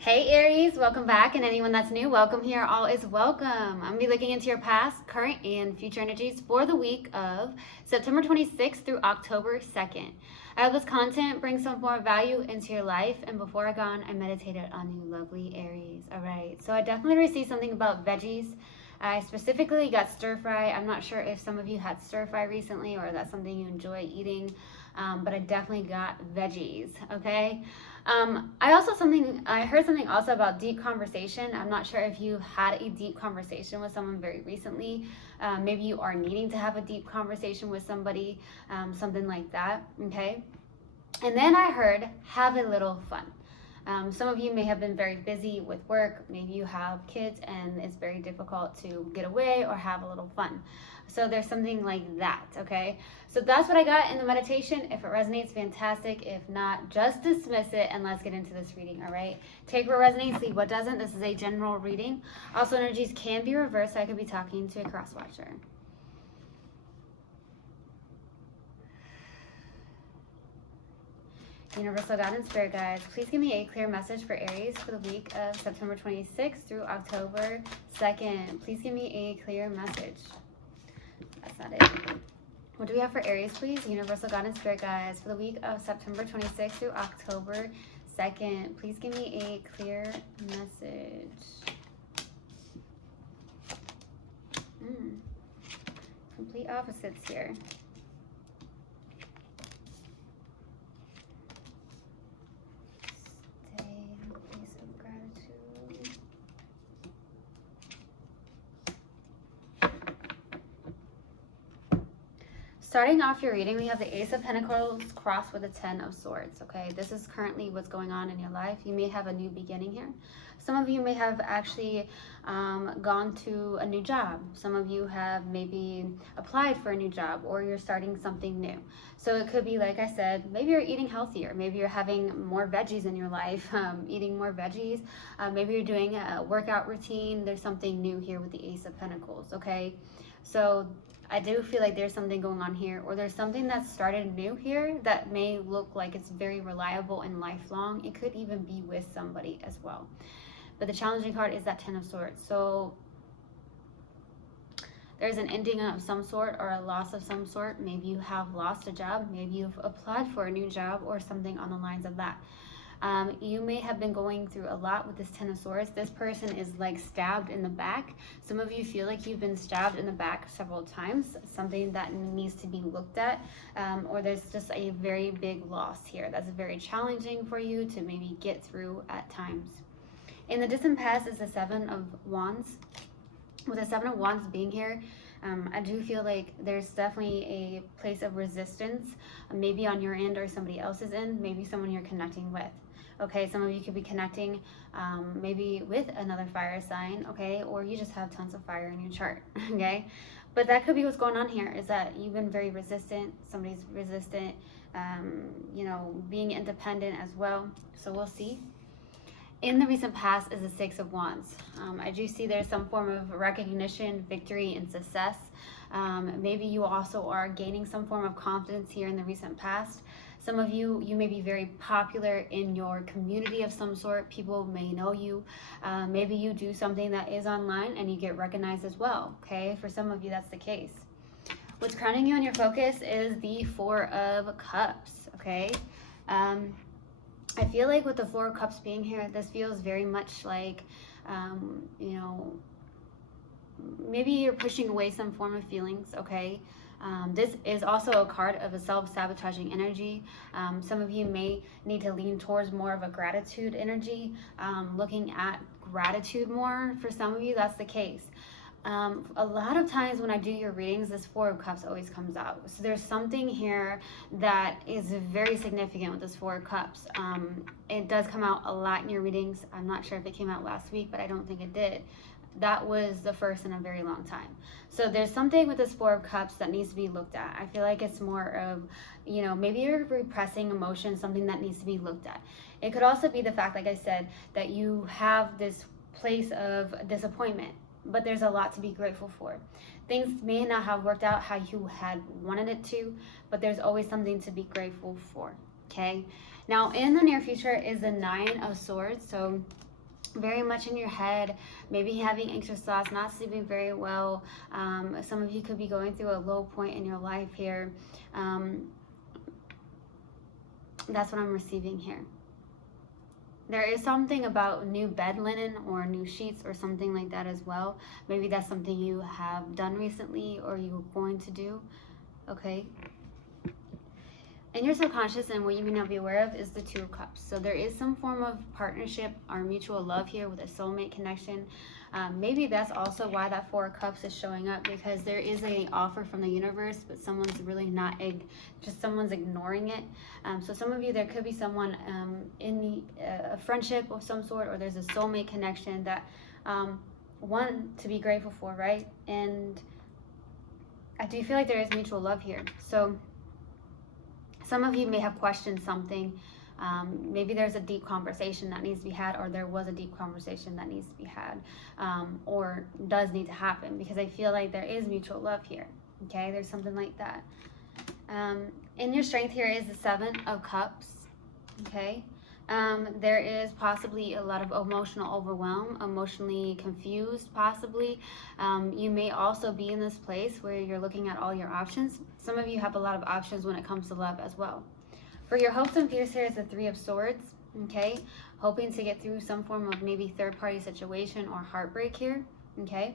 Hey Aries, welcome back, and anyone that's new, welcome here. All is welcome. I'm gonna be looking into your past, current, and future energies for the week of September 26th through October 2nd. I hope this content brings some form of value into your life, and before I go on, I meditated on you lovely Aries. All right, so I definitely received something about veggies. I specifically got stir fry. I'm not sure if some of you had stir fry recently or that's something you enjoy eating, but I definitely got veggies, okay? I heard something also about deep conversation. I'm not sure if you had a deep conversation with someone very recently. Maybe you are needing to have a deep conversation with somebody, something like that, okay? And then I heard have a little fun. Some of you may have been very busy with work. Maybe you have kids and it's very difficult to get away or have a little fun. So there's something like that, okay? So that's what I got in the meditation. If it resonates, fantastic. If not, just dismiss it and let's get into this reading, all right? Take what resonates, leave what doesn't. This is a general reading. Also, energies can be reversed, so I could be talking to a cross watcher. Universal God and Spirit Guides, please give me a clear message for Aries for the week of September 26th through October 2nd. Please give me a clear message. That's not it. What do we have for Aries, please? Universal God and Spirit Guides for the week of September 26th through October 2nd. Please give me a clear message. Complete opposites here. Starting off your reading, we have the Ace of Pentacles crossed with the Ten of Swords, okay? This is currently what's going on in your life. You may have a new beginning here. Some of you may have actually gone to a new job. Some of you have maybe applied for a new job or you're starting something new. So it could be, like I said, maybe you're eating healthier. Maybe you're having more veggies in your life, eating more veggies. Maybe you're doing a workout routine. There's something new here with the Ace of Pentacles, okay? So I do feel like there's something going on here, or there's something that started new here that may look like it's very reliable and lifelong. It could even be with somebody as well. But the challenging card is that Ten of Swords. So there's an ending of some sort or a loss of some sort. Maybe you have lost a job. Maybe you've applied for a new job or something on the lines of that. You may have been going through a lot with this Ten of Swords. This person is like stabbed in the back. Some of you feel like you've been stabbed in the back several times, something that needs to be looked at, or there's just a very big loss here that's very challenging for you to maybe get through at times. In the distant past is the Seven of Wands. With the Seven of Wands being here, I do feel like there's definitely a place of resistance, maybe on your end or somebody else's end, maybe someone you're connecting with. Okay, some of you could be connecting maybe with another fire sign, okay, or you just have tons of fire in your chart, okay? But that could be what's going on here, is that you've been very resistant, somebody's resistant, you know, being independent as well. So we'll see. In the recent past is the Six of Wands. I do see there's some form of recognition, victory, and success. Maybe you also are gaining some form of confidence here in the recent past. Some of you, you may be very popular in your community of some sort. People may know you. Maybe you do something that is online and you get recognized as well, okay? For some of you, that's the case. What's crowning you on your focus is the Four of Cups, okay? I feel like with the Four of Cups being here, this feels very much like, you know, maybe you're pushing away some form of feelings, okay? This is also a card of a self-sabotaging energy. Some of you may need to lean towards more of a gratitude energy, looking at gratitude more. For some of you, that's the case. A lot of times when I do your readings, this Four of Cups always comes out. So there's something here that is very significant with this Four of Cups. It does come out a lot in your readings. I'm not sure if it came out last week, but I don't think it did. That was the first in a very long time. So there's something with this Four of Cups that needs to be looked at. I feel like it's more of, you know, maybe you're repressing emotion, something that needs to be looked at. It could also be the fact, like I said, that you have this place of disappointment, but there's a lot to be grateful for. Things may not have worked out how you had wanted it to, but there's always something to be grateful for, okay? Now, in the near future is the Nine of Swords. So very much in your head, maybe having anxious thoughts, not sleeping very well. Some of you could be going through a low point in your life here. That's what I'm receiving here. There is something about new bed linen or new sheets or something like that as well. Maybe that's something you have done recently or you're going to do. Okay. In your subconscious, and what you may not be aware of, is the Two of Cups. So there is some form of partnership or mutual love here with a soulmate connection. Maybe that's also why that Four of Cups is showing up, because there is a offer from the universe, but someone's really not, just someone's ignoring it. So some of you, there could be someone in a friendship of some sort, or there's a soulmate connection that one to be grateful for, right? And I do feel like there is mutual love here. So some of you may have questioned something. Maybe there's a deep conversation that needs to be had, or there was a deep conversation that needs to be had, or does need to happen, because I feel like there is mutual love here. Okay, there's something like that. In your strength here is the Seven of Cups. Okay, there is possibly a lot of emotional overwhelm, emotionally confused possibly. You may also be in this place where you're looking at all your options. Some of you have a lot of options when it comes to love as well. For your hopes and fears here is the Three of Swords. Okay, hoping to get through some form of maybe third-party situation or heartbreak here. Okay.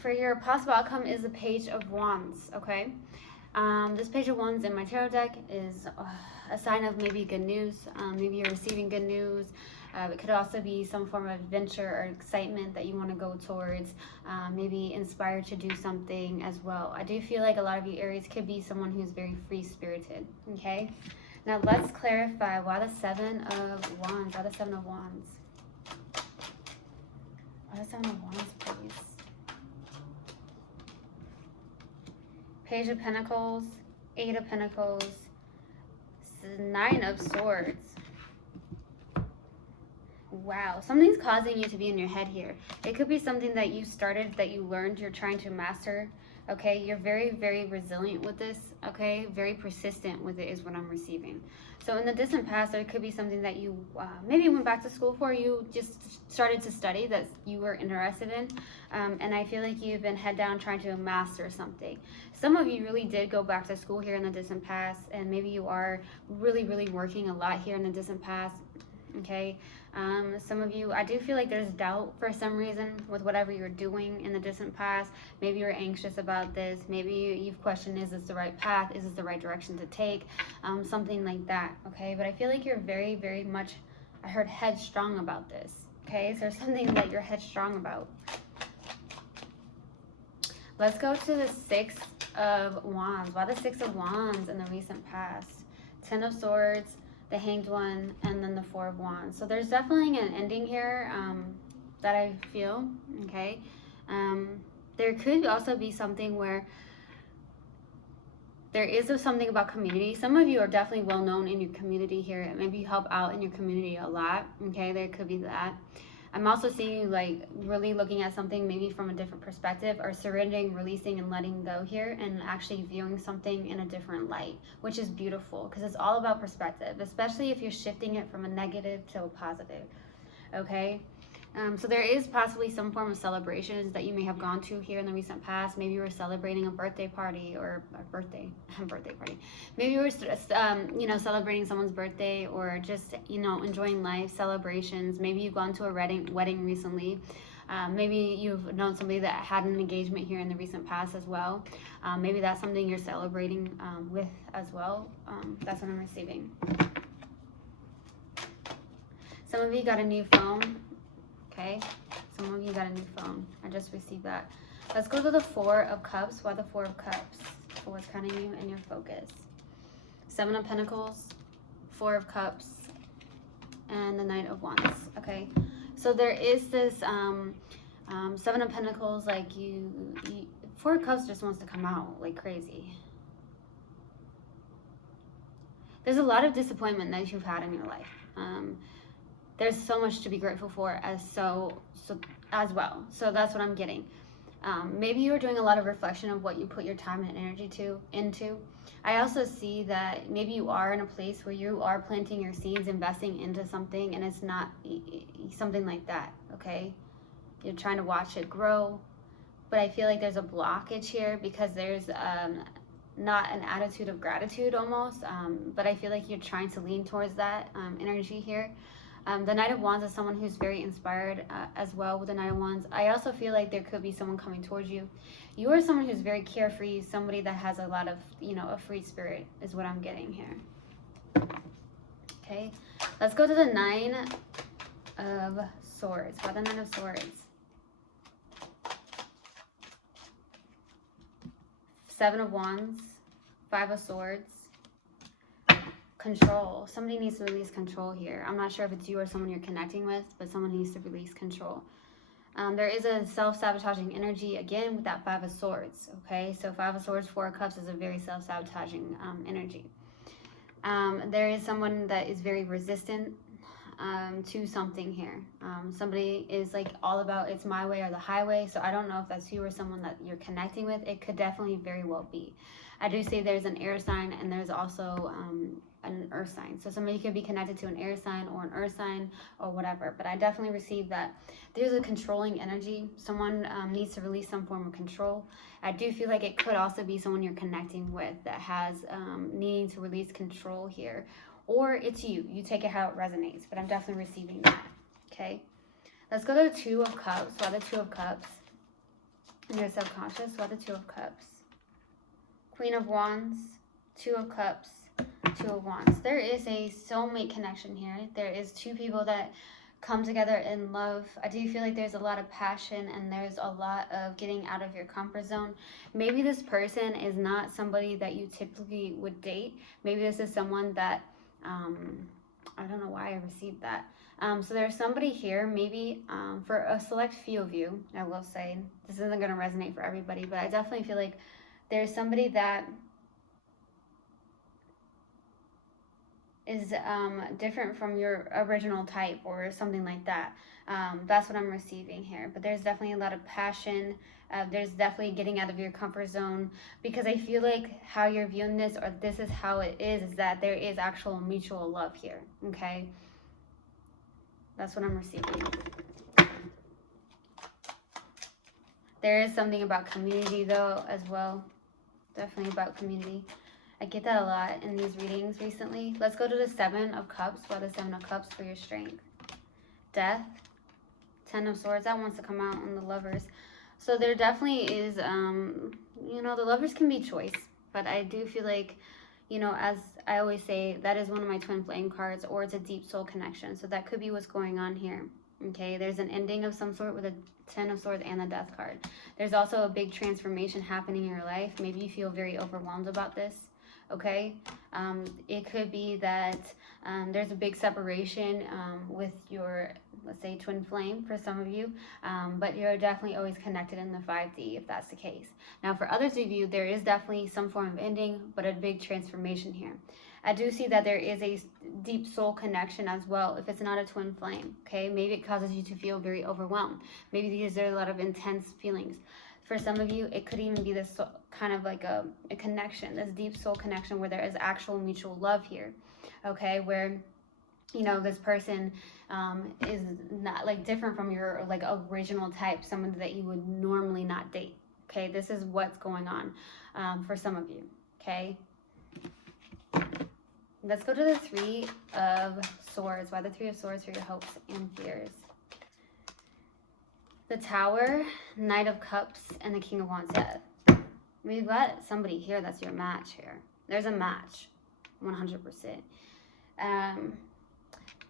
For your possible outcome is the Page of Wands. Okay. This Page of Wands in my tarot deck is a sign of maybe good news. Maybe you're receiving good news. It could also be some form of adventure or excitement that you want to go towards. Maybe inspired to do something as well. I do feel like a lot of you Aries could be someone who's very free-spirited. Okay. Now let's clarify why the Seven of Wands. Why the Seven of Wands? Why the Seven of Wands, please? Page of Pentacles, Eight of Pentacles, Nine of Swords. Wow, something's causing you to be in your head here. It could be something that you started, that you learned, you're trying to master. Okay, you're very, very resilient with this. Okay, very persistent with it is what I'm receiving. So in the distant past, there could be something that you maybe went back to school for, you just started to study that you were interested in. And I feel like you've been head down trying to master something. Some of you really did go back to school here in the distant past, and maybe you are really, really working a lot here in the distant past. Okay, some of you, I do feel like there's doubt for some reason with whatever you're doing in the distant past. Maybe you're anxious about this. Maybe you've questioned, is this the right path? Is this the right direction to take? Something like that, okay? But I feel like you're very, very much, I heard headstrong about this, okay? So there's something that you're headstrong about. Let's go to the Six of Wands. Why the Six of Wands in the recent past? Ten of Swords, the Hanged One, and then the Four of Wands. So there's definitely an ending here that I feel, okay? There could also be something where there is something about community. Some of you are definitely well known in your community here. Maybe you help out in your community a lot, okay? There could be that. I'm also seeing you like really looking at something maybe from a different perspective, or surrendering, releasing, and letting go here, and actually viewing something in a different light, which is beautiful because it's all about perspective, especially if you're shifting it from a negative to a positive, okay? So there is possibly some form of celebrations that you may have gone to here in the recent past. Maybe you were celebrating a birthday party, or a birthday party. Maybe you were, celebrating someone's birthday, or just, enjoying life, celebrations. Maybe you've gone to a wedding recently. Maybe you've known somebody that had an engagement here in the recent past as well. Maybe that's something you're celebrating with as well. That's what I'm receiving. Some of you got a new phone. Okay, some of you got a new phone. I just received that. Let's go to the Four of Cups. Why the Four of Cups? For what's kind of you and your focus. Seven of Pentacles, Four of Cups, and the Knight of Wands. Okay, so there is this Seven of Pentacles, like Four of Cups just wants to come out like crazy. There's a lot of disappointment that you've had in your life. There's so much to be grateful for as well. So that's what I'm getting. Maybe you're doing a lot of reflection of what you put your time and energy into. I also see that maybe you are in a place where you are planting your seeds, investing into something, and it's not something like that, okay? You're trying to watch it grow, but I feel like there's a blockage here because there's not an attitude of gratitude almost, but I feel like you're trying to lean towards that energy here. The Knight of Wands is someone who's very inspired as well with the Knight of Wands. I also feel like there could be someone coming towards you. You are someone who's very carefree, somebody that has a lot of, a free spirit is what I'm getting here. Okay, let's go to the Nine of Swords. Why the Nine of Swords? Seven of Wands, Five of Swords, control. Somebody needs to release control here. I'm not sure if it's you or someone you're connecting with, but someone needs to release control. There is a self-sabotaging energy, again, with that Five of Swords, okay? So Five of Swords, Four of Cups is a very self-sabotaging energy. There is someone that is very resistant to something here. Somebody is like all about it's my way or the highway. So I don't know if that's you or someone that you're connecting with. It could definitely very well be. I do say there's an air sign and there's also an earth sign. So somebody could be connected to an air sign or an earth sign or whatever. But I definitely received that there's a controlling energy. Someone needs to release some form of control. I do feel like it could also be someone you're connecting with that has needing to release control here. Or it's you. You take it how it resonates. But I'm definitely receiving that. Okay. Let's go to the Two of Cups. Why the Two of Cups? In your subconscious. Why the Two of Cups? Queen of Wands. Two of Cups. Two of Wands. There is a soulmate connection here. There is two people that come together in love. I do feel like there's a lot of passion and there's a lot of getting out of your comfort zone. Maybe this person is not somebody that you typically would date. Maybe this is someone that I don't know why I received that. So there's somebody here, maybe for a select few of you, I will say, this isn't going to resonate for everybody, but I definitely feel like there's somebody that is different from your original type or something like that. That's what I'm receiving here. But there's definitely a lot of passion. There's definitely getting out of your comfort zone, because I feel like how you're viewing this, or this is how it is that there is actual mutual love here, okay? That's what I'm receiving. There is something about community, though, as well. Definitely about community. I get that a lot in these readings recently. Let's go to the Seven of Cups. Why the Seven of Cups for your strength? Death. Ten of Swords. That wants to come out on the Lovers. So there definitely is, the Lovers can be choice. But I do feel like, as I always say, that is one of my twin flame cards, or it's a deep soul connection. So that could be what's going on here. Okay, there's an ending of some sort with a Ten of Swords and the Death card. There's also a big transformation happening in your life. Maybe you feel very overwhelmed about this. Okay, it could be that there's a big separation with your, let's say, twin flame for some of you, but you're definitely always connected in the 5D if that's the case. Now for others of you, there is definitely some form of ending, but a big transformation here. I do see that there is a deep soul connection as well, if it's not a twin flame, okay? Maybe it causes you to feel very overwhelmed. Maybe these are a lot of intense feelings. For some of you, it could even be this kind of like a connection, this deep soul connection where there is actual mutual love here, okay? Where, this person is not like different from your like original type, someone that you would normally not date, okay? This is what's going on for some of you, okay? Let's go to the Three of Swords. Why the Three of Swords for your hopes and fears? The Tower, Knight of Cups, and the King of Wands. We've got somebody here that's your match here. There's a match, 100%.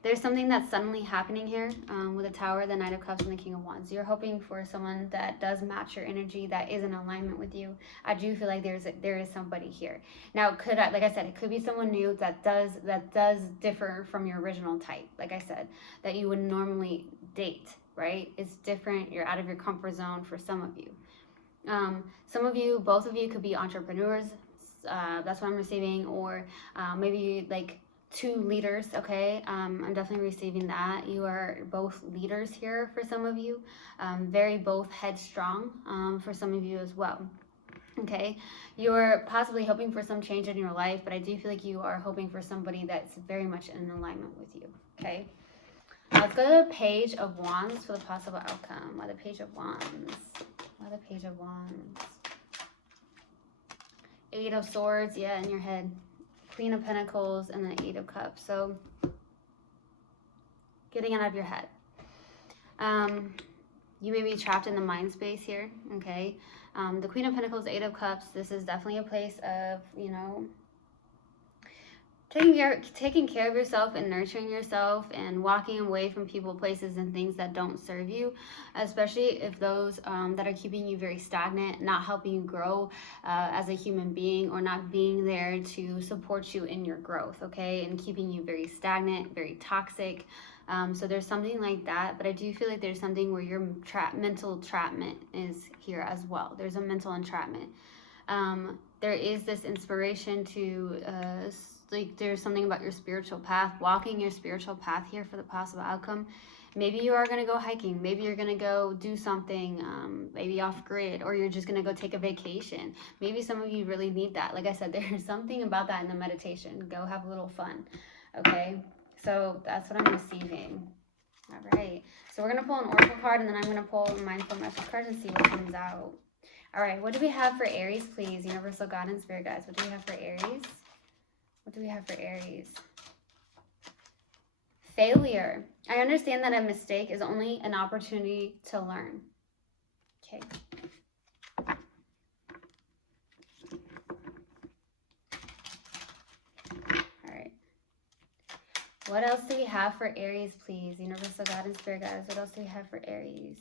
There's something that's suddenly happening here with the Tower, the Knight of Cups, and the King of Wands. You're hoping for someone that does match your energy, that is in alignment with you. I do feel like there is somebody here. Now, like I said, it could be someone new that does differ from your original type. Like I said, that you would normally date, right? It's different. You're out of your comfort zone for some of you. Some of you, both of you could be entrepreneurs. That's what I'm receiving. Or maybe like two leaders, okay? I'm definitely receiving that. You are both leaders here for some of you. Very both headstrong for some of you as well. Okay, you're possibly hoping for some change in your life, but I do feel like you are hoping for somebody that's very much in alignment with you. Okay, let's go to the Page of Wands for the possible outcome. Why the Page of Wands? Why the Page of Wands? Eight of Swords, yeah, in your head. Queen of Pentacles and the Eight of Cups. So, getting out of your head. You may be trapped in the mind space here, okay? The Queen of Pentacles, Eight of Cups, this is definitely a place of, you know, taking care of yourself and nurturing yourself and walking away from people, places, and things that don't serve you, especially if those that are keeping you very stagnant, not helping you grow as a human being, or not being there to support you in your growth, okay? And keeping you very stagnant, very toxic. So there's something like that, but I do feel like there's something where your mental entrapment is here as well. There's a mental entrapment. There is this inspiration to, like, there's something about your spiritual path, walking your spiritual path here for the possible outcome. Maybe you are going to go hiking. Maybe you're going to go do something, maybe off grid, or you're just going to go take a vacation. Maybe some of you really need that. Like I said, there's something about that in the meditation. Go have a little fun, okay? So that's what I'm receiving. All right. So we're going to pull an oracle card, and then I'm going to pull a mindful message card and see what comes out. All right. What do we have for Aries, please? Universal God and Spirit guides. What do we have for Aries? What do we have for Aries? Failure. I understand that a mistake is only an opportunity to learn. Okay. What else do we have for Aries, please? Universal God and Spirit guides. What else do we have for Aries?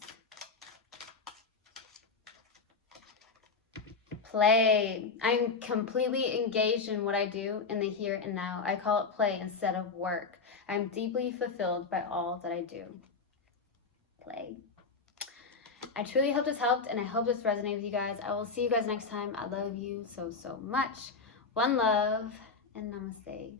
Play. I'm completely engaged in what I do in the here and now. I call it play instead of work. I'm deeply fulfilled by all that I do. Play. I truly hope this helped, and I hope this resonated with you guys. I will see you guys next time. I love you so, so much. One love, and namaste.